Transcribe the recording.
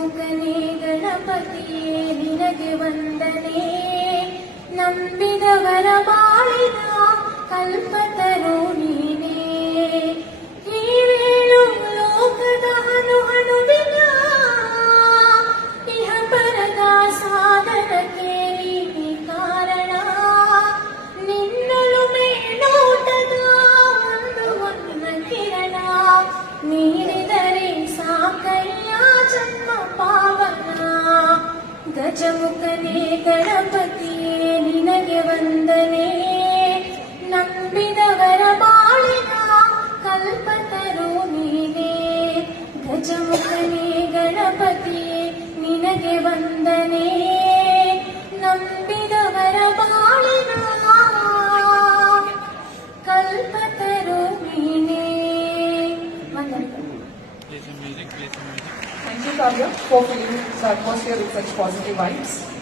ಗಜಮುಖನೇ ಗಣಪತಿಯೇ ನಿನಗೆ ವಂದನೆ. ನಂಬಿದವರ ಬಾಳಿನ ಕಲ್ಪತರು ನೀನೇ. ಹೀರೇಳು ಲೋಕದ ಹನುವಿನ ಇಹ ಪರದ ಸಾಧನಕ್ಕೆ ನೀನೇ ಕಾರಣ. ನಿನ್ನಲು ಮೇಲೋಟದ ಒಂದು ಕಿರಣ ನೀಡಿದರೆ ಸಾಕಯ್ಯ ಜನ್ಮ ಪಾವನ. ಗಜಮುಖನೇ ಗಣಪತಿಯೇ ನಿನಗೆ ವಂದನೆ. ನಂಬಿದವರ ಬಾಳಿನ ಕಲ್ಪತರು ನೀನೇ. ಗಜಮುಖನೇ ಗಣಪತಿಯೇ ನಿನಗೆ ವಂದನೆ. ನಂಬಿದವರ ಬಾಳಿನ ಕಲ್ಪತರು ನೀನೇ. Thank you, Kavya, for filling the atmosphere with such positive vibes.